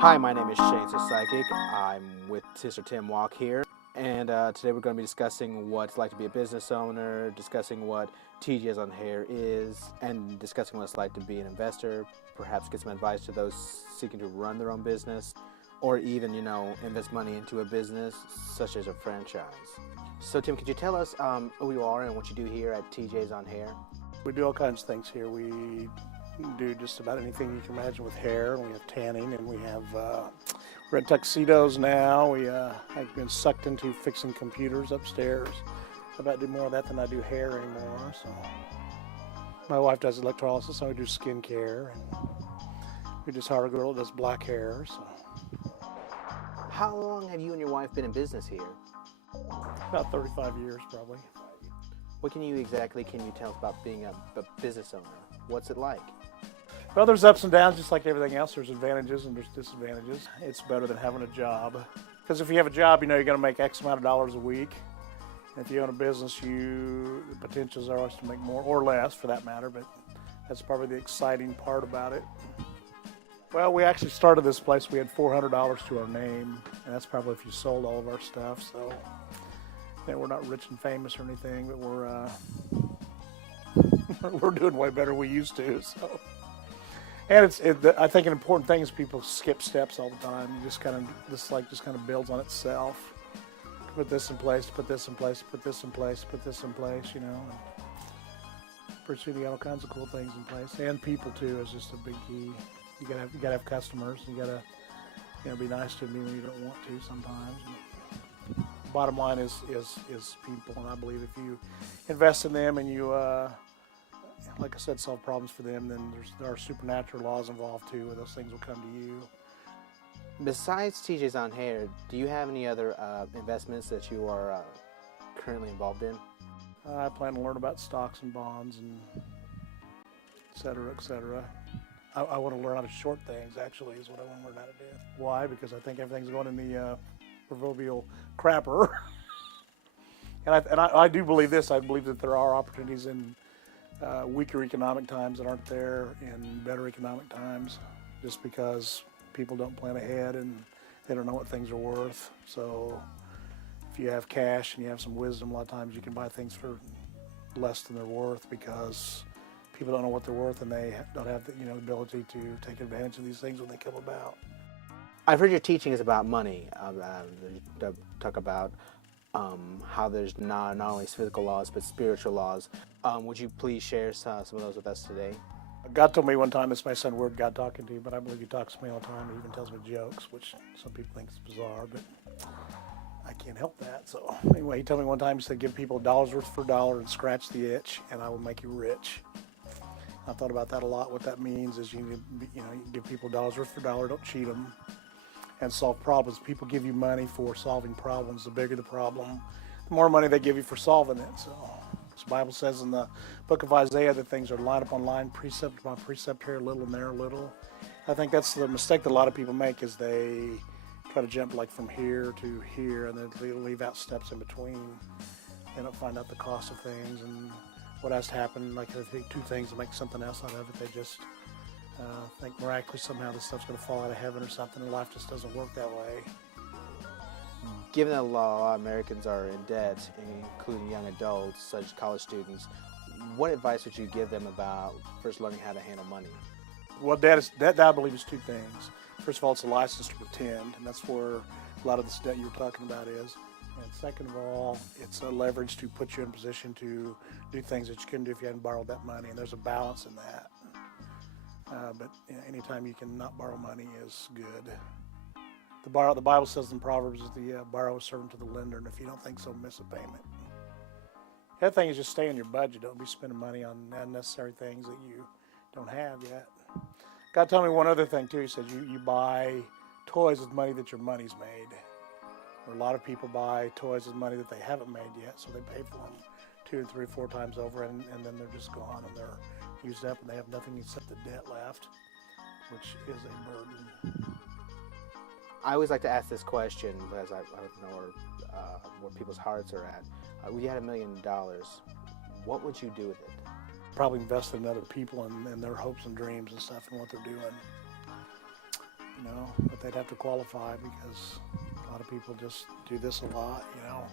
Hi, my name is Sodsiakich. I'm with Sister Tim Walk here, and today we're going to be discussing what it's like to be a business owner, discussing what TJ's on Hair is, and discussing what it's like to be an investor, perhaps get some advice to those seeking to run their own business, or even, invest money into a business, such as a franchise. So Tim, could you tell us who you are and what you do here at TJ's on Hair? We do all kinds of things here. We do just about anything you can imagine with hair. We have tanning, and we have we're in tuxedos now. I've been sucked into fixing computers upstairs. I about do more of that than I do hair anymore. So my wife does electrolysis, and we do skincare, and we just hired a girl that does black hair. So How long have you and your wife been in business here? about 35 years probably. What can you tell us about being a business owner? What's it like? Well, there's ups and downs just like everything else. There's advantages and there's disadvantages. It's better than having a job. Because if you have a job, you're going to make X amount of dollars a week. And if you own a business, the potentials are always to make more or less for that matter, but that's probably the exciting part about it. Well, we actually started this place. We had $400 to our name, and that's probably if you sold all of our stuff. So we're not rich and famous or anything, but we're doing way better than we used to. So. And I think an important thing is people skip steps all the time. You just kind of builds on itself. Put this in place, put this in place, put this in place, put this in place, And pretty soon you got all kinds of cool things in place. And people too is just a big key. You gotta have customers. You gotta be nice to them when you don't want to sometimes. Bottom line is people, and I believe if you invest in them and you like I said, solve problems for them, then there are supernatural laws involved too, where those things will come to you. Besides TJ's on Hair, do you have any other investments that you are currently involved in? I plan to learn about stocks and bonds and et cetera, et cetera. I want to learn how to short things, actually, is what I want to learn how to do. Why? Because I think everything's going in the proverbial crapper. and I do believe this. I believe that there are opportunities in weaker economic times that aren't there in better economic times, just because people don't plan ahead and they don't know what things are worth. So if you have cash and you have some wisdom, a lot of times you can buy things for less than they're worth because people don't know what they're worth and they don't have the ability to take advantage of these things when they come about. I've heard your teaching is about money. Talk about how there's not only physical laws but spiritual laws. Would you please share some of those with us today? God told me one time, this may sound weird, God talking to you, but I believe He talks to me all the time. He even tells me jokes, which some people think is bizarre, but I can't help that. So anyway, He told me one time, He said, give people $1 worth for $1 and scratch the itch, and I will make you rich. I thought about that a lot. What that means is you give people $1 worth for $1, don't cheat them, and solve problems. People give you money for solving problems. The bigger the problem, the more money they give you for solving it. So the Bible says in the book of Isaiah that things are line upon line, precept upon precept, here a little and there a little. I think that's the mistake that a lot of people make, is they try to jump like from here to here and then they leave out steps in between. They don't find out the cost of things and what has to happen. Like they take two things to make something else out of it. They just think miraculously somehow this stuff's going to fall out of heaven or something, and life just doesn't work that way. Given that a lot of Americans are in debt, including young adults, such as college students, what advice would you give them about first learning how to handle money? Well, debt I believe is two things. First of all, it's a license to pretend, and that's where a lot of this debt you're talking about is. And second of all, it's a leverage to put you in a position to do things that you couldn't do if you hadn't borrowed that money, and there's a balance in that. But anytime you can not borrow money is good. The Bible says in Proverbs that the borrower is servant to the lender, and if you don't think so, miss a payment. The other thing is just stay on your budget. Don't be spending money on unnecessary things that you don't have yet. God told me one other thing too. He said you buy toys with money that your money's made. Or a lot of people buy toys with money that they haven't made yet, so they pay for them 2 or 3 or 4 times over, and then they're just gone and they're used up and they have nothing except the debt left, which is a burden. I always like to ask this question because I know where people's hearts are at. If you had $1 million, what would you do with it? Probably invest in other people and their hopes and dreams and stuff and what they're doing. you know, but they'd have to qualify because a lot of people just do this a lot, you know.